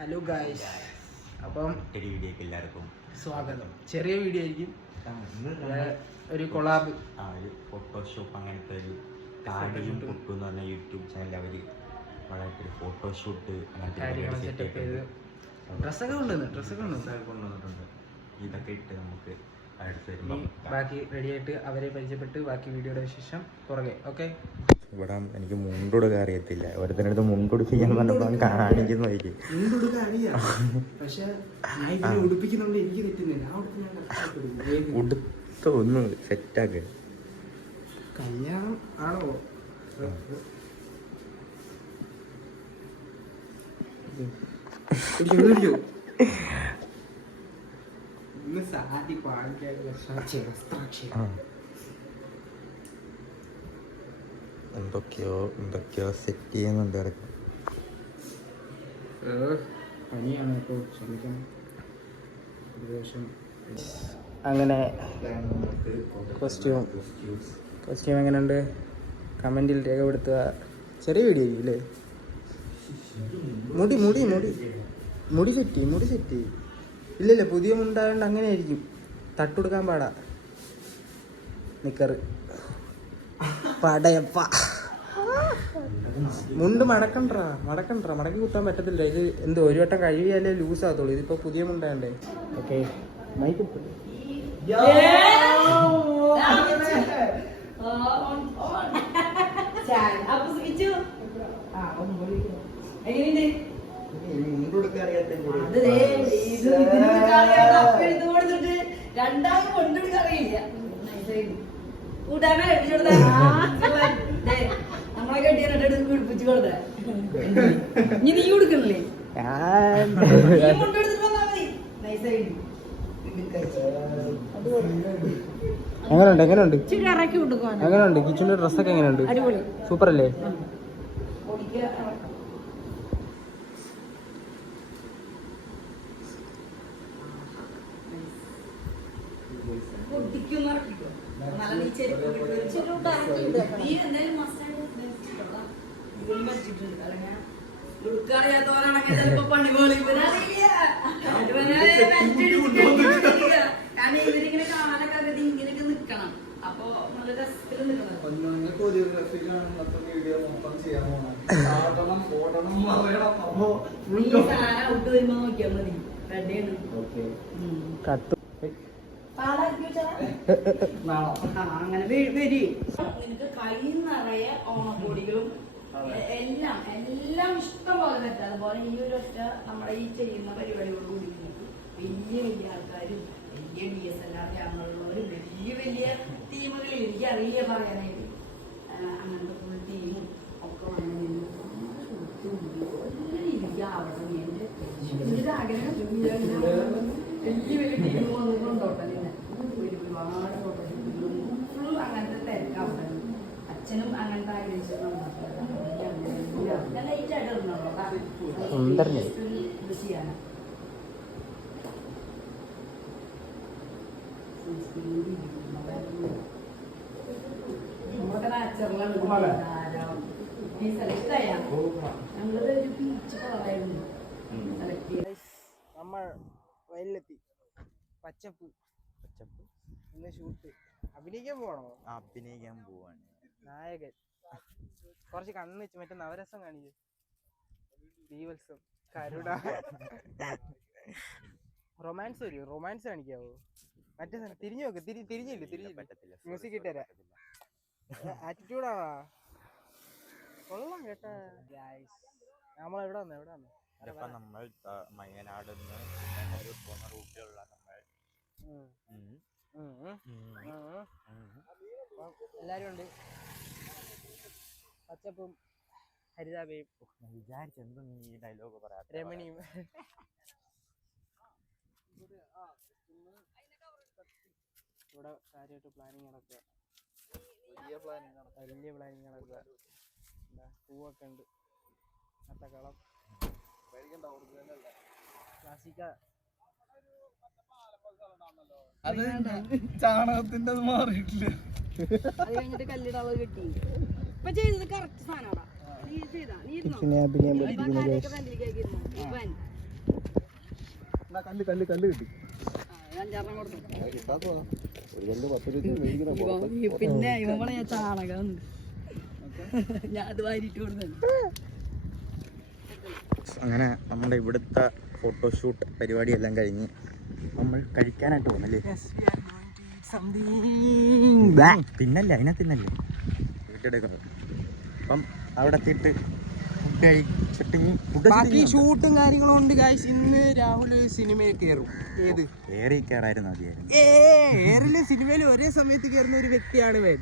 Hello guys, അപ്പം വീഡിയോക്ക് എല്ലാവർക്കും സ്വാഗതം. ചെറിയ വീഡിയോ ആയിരിക്കും, ഒരു കൊളാബ്, ഒരു ഫോട്ടോഷൂട്ട് അങ്ങനത്തെ ഒരു കാര്യം പൊട്ടു എന്ന് പറഞ്ഞ യൂട്യൂബ് ചാനൽ അവർ വളരെ ഒരു ഫോട്ടോഷൂട്ട് കാര്യങ്ങൾ സെറ്റപ്പ് ചെയ്ത് ഡ്രസ്സൊക്കെ കൊണ്ടുവന്നിട്ടുണ്ട്. ഇതൊക്കെ ഇട്ട് നമുക്ക് അടുത്ത് വരുമ്പോൾ ബാക്കി റെഡി ആയിട്ട് അവരെ പരിചയപ്പെട്ട് ബാക്കി വീഡിയോയുടെ വിശേഷം പുറകെ. ഓക്കെ, ഇവിടെ എനിക്ക് മുണ്ടൊടുക്കാൻ അറിയത്തില്ല. ഓരോരുത്തരടുത്ത് മുണ്ടൊടുപ്പിക്കാൻ പറഞ്ഞപ്പോൾ കാണിക്കുന്ന നോക്കി ഉടുത്ത ഒന്ന് സെറ്റാക്ക്. കല്യാണം ആണോ? എന്തൊക്കെയോ സെറ്റ് ചെയ്യുന്നുണ്ട് ഇടയ്ക്ക്. പനിയാണ് ഇപ്പോൾ, ശ്രമിക്കണം. അങ്ങനെ കോസ്റ്റ്യൂം എങ്ങനെയുണ്ട് കമൻറ്റിൽ രേഖപ്പെടുത്തുക. ചെറിയ വീഡിയോ ആയിരിക്കും അല്ലേ? മുടി സെറ്റ് ഇല്ലല്ല, പുതിയ മുണ്ടായതുകൊണ്ട് അങ്ങനെ ആയിരിക്കും. തട്ടുകൊടുക്കാൻ പാടാ. നിക്കറ് പടയപ്പ മുണ്ട് മടക്കി കുത്താൻ പറ്റത്തില്ല. ഇത് എന്തോ ഒരു വട്ടം കഴുകിയാലേ ലൂസ് ആകത്തുള്ളൂ. ഇതിപ്പോ പുതിയ മുണ്ടായണ്ടേ. ഓക്കെ, മൈക്ക് രണ്ടാമത് കൊണ്ടെടുക്കാൻ അറിയില്ല. കൂട്ടാമേ നമ്മളെ കെട്ടിയാണ് പിടിപ്പിച്ചു കൊടുത്തേ. ഇനി നീ കൊടുക്കണില്ലേ? എങ്ങനെയുണ്ട് കിച്ചന്റെ ഡ്രസ്സൊക്കെ എങ്ങനെയുണ്ട്? സൂപ്പർ അല്ലേ? ഇവരിങ്ങനെ കാണാനൊക്കെ ഇങ്ങനെയൊക്കെ നിക്കണം. അപ്പൊ നല്ല രസത്തിൽ നിക്കണം. ഔട്ട് വരുമ്പോ നോക്കിയാൽ മതി. റെഡിയാണ്. അങ്ങനെ വരി. നിനക്ക് കൈ നിറയെ ഓണക്കോടികളും എല്ലാം ഇഷ്ടം പോലെ പറ്റും. അതുപോലെ ഈ ഒരു ഒറ്റ നമ്മുടെ ഈ ചെയ്യുന്ന പരിപാടികളോട് കൂടി വലിയ ആൾക്കാരും വലിയ DSLR ക്യാമറകളുള്ളവരും വലിയ ടീമുകളിൽ എനിക്കറിയില്ല പറയാനായിട്ട്. അങ്ങനത്തെ ഫുൾ ടീമും ഒക്കെ വന്നു അവിടെ ആഗ്രഹം വലിയ ടീം വന്നിട്ടുണ്ടോട്ടെ. ഒരുപാട് ഫോട്ടോഷൂട്ടുകളും ഫുൾ അങ്ങനത്തെ തിരക്കാവുന്നത്. അച്ഛനും അങ്ങനത്തെ ആഗ്രഹിച്ചു ലൈറ്റ് ആയിട്ട് ഇടുന്നുണ്ടോ ഇത് ചെയ്യാനാ. നമ്മളൊക്കെ നാച്ചുറലാണ്. സെലക്ട് ആയാ ഞങ്ങളത് ഒരു പീച്ച് കളറായിരുന്നു സെലക്ട് ചെയ്ത്. നമ്മൾ വയലിലെത്തി. പച്ചപ്പ് ഇന്ന് ഷൂട്ട്. അഭിനയിക്കാൻ പോവാണ് നായകൻ. കുറച്ച് കണ്ണ് വെച്ച് മറ്റേ നവരസം കാണിച്ചു. ദീവത്സം, കരുട, റൊമാൻസ് വരും. റൊമാൻസ് കാണിക്കാവോ? മറ്റേ തിരിഞ്ഞു നോക്ക്. തിരിഞ്ഞില്ല. മ്യൂസിക് ഇട്ടുതരാ. ആറ്റിറ്റ്യൂഡാണോ? കൊള്ളാം കേട്ടാ. നമ്മളെവിടെ വന്നു? നമ്മൾ മയനാട് റൂട്ടിലുള്ള എല്ലാരും ഉണ്ട്. പച്ചപ്പും ഹരിതാപയും വിചാരിച്ചെന്തും ഈ ഡയലോഗ് പറയാം. രമണിയും ഇവിടെ കാര്യമായിട്ട് പ്ലാനിങ് നടക്കുക. വലിയ പ്ലാനിങ് നടക്കുക. പൂവൊക്കെ ഉണ്ട്. അത്തക്കളം ക്ലാസിക്ക. ചാണകത്തിന്റെ മാറിയിട്ടില്ല. അത് കഴിഞ്ഞിട്ട് കല്ലിടാള് കിട്ടി. ഇപ്പൊ ചെയ്തത് കറക്റ്റ് സാധനമാടാ. നീ ചെയ്താ നീ അഭിനയം പിന്നെ ഇവളെ ഞാൻ ചാണകം ഞാൻ അത് വാരിട്ട് കൊടുത്തു. അങ്ങനെ നമ്മുടെ ഇവിടുത്തെ ഫോട്ടോഷൂട്ട് പരിപാടിയെല്ലാം കഴിഞ്ഞ് നമ്മൾ കഴിക്കാനായിട്ട് പോകുന്നല്ലേ? പിന്നല്ലേ അതിനകത്തിന്നല്ലേ വീട്ടെടുക്കുന്നത്. അപ്പം അവിടെ എത്തിയിട്ട് ഫുഡ് കഴിച്ചിട്ട് ബാക്കി ഷൂട്ടും കാര്യങ്ങളും ഉണ്ട് ഗൈസ്. ഇന്ന് രാഹുൽ സിനിമയിൽ കയറും. ഏത് കയറായിരുന്നു മതിയായിരുന്നു. ഏറിലെ സിനിമയിൽ ഒരേ സമയത്ത് കയറുന്ന ഒരു വ്യക്തിയാണ് ഇവൻ.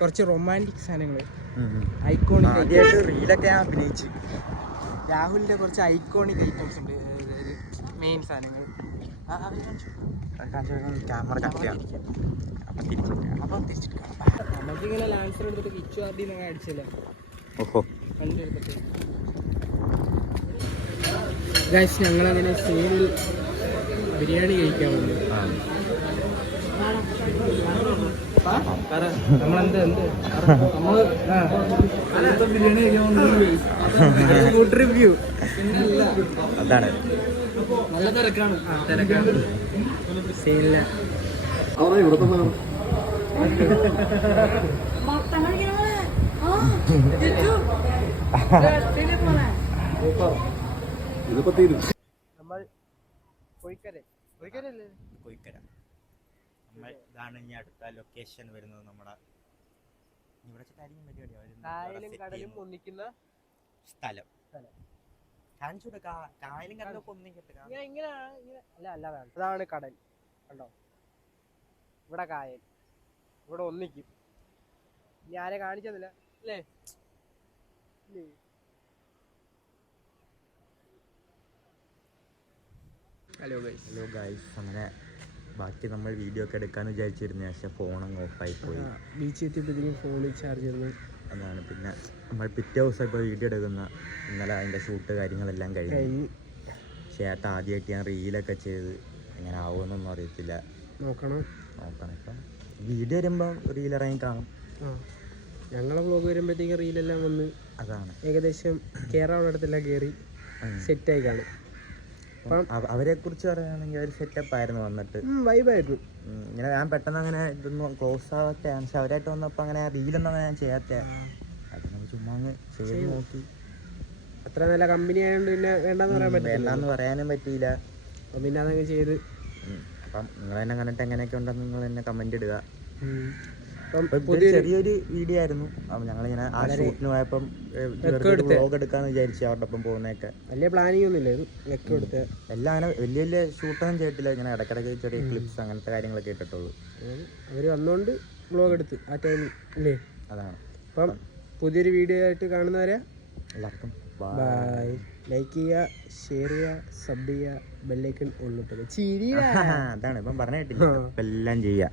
കുറച്ച് റൊമാൻറ്റിക് സാധനങ്ങൾ, ഐക്കോണിക് റീലൊക്കെ ഞാൻ അഭിനയിച്ച്. രാഹുലിന്റെ കുറച്ച് ഐക്കോണിക് ഐറ്റംസ് ഉണ്ട്, മെയിൻ സാധനങ്ങൾ. ക്യാമറ കട്ടിയാണ്. അപ്പം തിരിച്ചിട്ട് നമുക്കിങ്ങനെ ലാൻസർ എടുത്തിട്ട് കിച്ചു ആർഡി നമ്മൾ അടിച്ചല്ലേ ഓഹോ. വണ്ടി എടുത്തിട്ട് ഗൈസ് ഞങ്ങളങ്ങനെ സെയിലിൽ ബിരിയാണി കഴിക്കാൻ വന്നു. നമ്മളെന്ത് ബിരിയാണി കഴിക്കാൻ ഫുഡ് റിവ്യൂ. അതാണ് നല്ല തിരക്കാണ്. സെയിലില്ല നമ്മൾ കോഴിക്കര. നമ്മൾ ഇതാണ് ഇനി അടുത്ത ലൊക്കേഷൻ വരുന്നത്. നമ്മുടെ ഇവിടെ കായലും കടലും ഒന്നിക്കുന്ന സ്ഥലം കാണിച്ചൂടെ? കായലും കടലൊക്കെ ഒന്നിക്കട്ടെ. അതാണ് കടൽ. കണ്ടോ, ഇവിടെ കായൽ, ഇവിടെ ഒന്നിക്കും. ഇനി ആരെ കാണിച്ചതില്ല അല്ലേ? ഹലോ ഗൈസ്, അങ്ങനെ ബാക്കി നമ്മൾ വീഡിയോ ഒക്കെ എടുക്കാന്ന് വിചാരിച്ചിരുന്നു. പക്ഷെ ഫോണങ്ങ് ഓഫായി പോയി. ബീച്ച് എത്തിയപ്പോഴത്തേക്കും ഫോണിൽ ചാർജ് ചെയ്യുന്നു. അതാണ്. പിന്നെ നമ്മൾ പിറ്റേ ദിവസം ഇപ്പോൾ വീഡിയോ എടുക്കുന്ന ഇന്നലെ അതിൻ്റെ ഷൂട്ട് കാര്യങ്ങളെല്ലാം കഴിഞ്ഞു. ചേട്ടാ ആദ്യമായിട്ട് ഞാൻ റീലൊക്കെ ചെയ്ത് എങ്ങനെ ആവുമെന്നൊന്നും അറിയത്തില്ല. നോക്കണം. ഇപ്പം വീഡിയോ വരുമ്പോൾ റീൽ ഇറങ്ങി കാണും. ഞങ്ങളെ വ്ളോഗ് വരുമ്പോഴത്തേക്കും റീലെല്ലാം വന്ന് അതാണ് ഏകദേശം കയറാവുന്നിടത്തെല്ലാം കയറി സെറ്റായി കാണും. അവരെ കുറിച്ച് പറയുകയാണെങ്കിൽ ഒരു സെറ്റപ്പ് ആയിരുന്നു. വന്നിട്ട് വൈബായിരുന്നു. ഇങ്ങനെ ഞാൻ പെട്ടെന്ന് അങ്ങനെ ഇതൊന്നും ക്ലോസ് ആവാത്ത, പക്ഷെ അവരായിട്ട് വന്നപ്പോൾ അങ്ങനെ റീലൊന്നും അങ്ങനെ ഞാൻ ചെയ്യാത്ത, അത് ചുമ്മാ അങ്ങ് ചെയ്ത് നോക്കി. അത്ര നല്ല കമ്പനി ആയതുകൊണ്ട് പിന്നെ വേണ്ടാന്ന് പറയാനും പറ്റിയില്ല. അപ്പം പിന്നെ അതങ്ങ് ചെയ്ത്. അപ്പം നിങ്ങൾ തന്നെ കണ്ടിട്ട് എങ്ങനെയൊക്കെ ഉണ്ടെന്ന് നിങ്ങൾ തന്നെ കമന്റ് ഇടുക. ചെറിയൊരു വീഡിയോ ആയിരുന്നു. ഞങ്ങളിങ്ങനെ ആ ഷൂട്ടിന് പോയപ്പം വ്ലോഗ് എടുക്കാന്ന് വിചാരിച്ചു. അവരുടെ ഒപ്പം പോകുന്നതൊക്കെ വലിയ പ്ലാനിങ് ഒന്നുമില്ല. എല്ലാം അങ്ങനെ വലിയ വലിയ ഷൂട്ടൊന്നും ചെയ്തിട്ടില്ല. ഇങ്ങനെ ഇടയ്ക്കിടയ്ക്ക് ചെറിയ ക്ലിപ്സ് അങ്ങനത്തെ കാര്യങ്ങളൊക്കെ ഇട്ടിട്ടുള്ളൂ. അവര് വന്നോണ്ട് വ്ലോഗ് എടുത്ത് ആ ടൈമിൽ അല്ലേ? അതാണ്. അപ്പം പുതിയൊരു വീഡിയോ ആയിട്ട് കാണുന്നവരെ എല്ലാവർക്കും ബൈ. ലൈക്ക് ചെയ്യുക, ഷെയർ ചെയ്യുക, സബ് ചെയ്യുക, ബെല്ലൈക്കൺ ഉള്ളിട്ടത് ചിരി. അതാണ് ഇപ്പം പറഞ്ഞിട്ടില്ല. എല്ലാം ചെയ്യാം.